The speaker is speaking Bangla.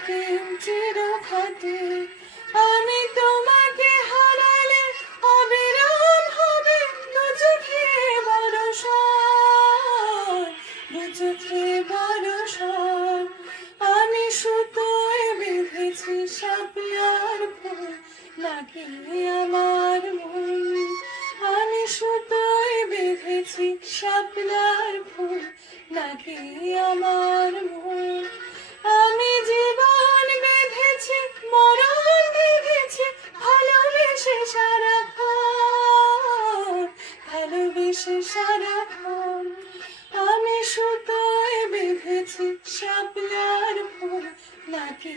প্রেম চির খাটে আমি তোমাকে হারালে অবিরাম হবে আমি সুতোয় বেঁধেছি শাপলার ফুল, নাকি আমার মন? আমি সুতোয় বেঁধেছি শাপলার ফুল, নাকি আমার মন? ভালোবেসে সারাক্ষণ আমি সুতোয় বেঁধেছি শাপলার ফুল নাকি